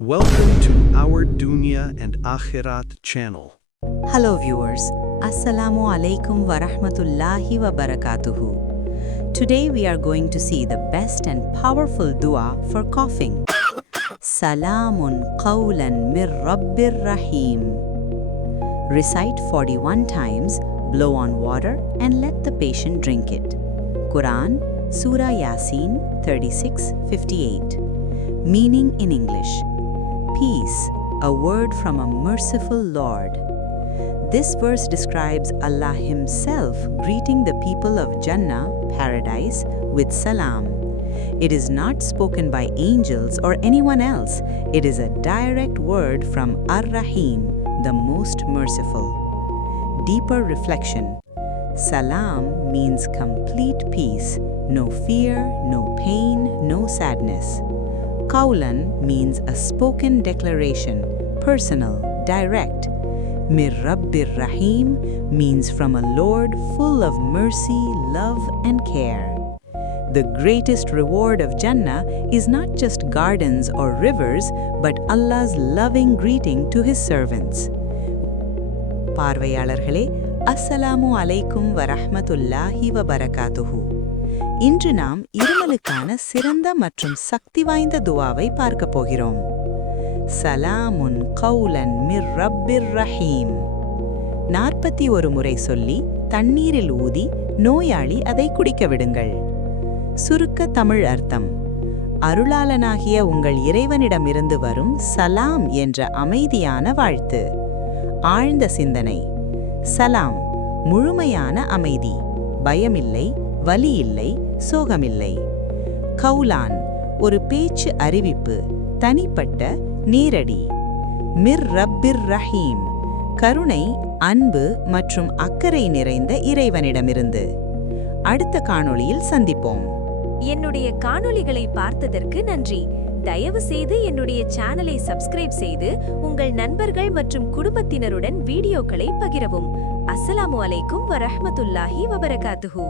Welcome to our Dunya and Akhirat channel. Hello viewers, Assalamu alaikum wa rahmatullahi wa barakatuhu. Today we are going to see the best and powerful dua for coughing. Salamun qawlan mir Rabbir Rahim. Recite 41 times, blow on water and let the patient drink it. Quran, Surah Yasin 36:58. Meaning in English: Peace, a word from a merciful Lord. This verse describes Allah Himself greeting the people of Jannah, paradise, with salam. It is not spoken by angels or anyone else. It is a direct word from Ar-Rahim, the most merciful. Deeper reflection. Salam means complete peace, no fear, no pain, no sadness. Qawlan means a spoken declaration, personal, direct. Mir Rabbir Rahim means from a Lord full of mercy, love and care. The greatest reward of Jannah is not just gardens or rivers, but Allah's loving greeting to His servants. பார்வையாளர்களே, அஸ்ஸலாமு அலைக்கும் வரஹ்மத்துல்லாஹி வபரகாத்துஹு. இன்று நாம் இருமலுக்கான சிறந்த மற்றும் சக்தி வாய்ந்த துவாவை பார்க்க போகிறோம். சலாமுன் கௌலன் மிர் ரப்பிர் ரஹீம். 41 முறை சொல்லி தண்ணீரில் ஊதி நோயாளி அதை குடிக்க விடுங்கள். சுருக்க தமிழ் அர்த்தம்: அருளாளனாகிய உங்கள் இறைவனிடமிருந்து வரும் சலாம் என்ற அமைதியான வாழ்த்து. ஆழ்ந்த சிந்தனை: சலாம் முழுமையான அமைதி, பயமில்லை, வலி இல்லை, சோகமில்லை. கௌலான் ஒரு பேச்சு அறிவிப்பு, தனிப்பட்ட, நேரடி. மிர் ரப்பிர் ரஹீம் கருணை, அன்பு மற்றும் அக்கறை நிறைந்த இறைவனிடமிருந்து. அடுத்த காணொளியில் சந்திப்போம். என்னுடைய காணொளிகளை பார்த்ததற்கு நன்றி. தயவு செய்து என்னுடைய சேனலை சப்ஸ்கிரைப் செய்து உங்கள் நண்பர்கள் மற்றும் குடும்பத்தினருடன் வீடியோக்களை பகிரவும். அஸ்ஸலாமு அலைக்கும் வரஹ்மத்துல்லாஹி வபரகாத்துஹு.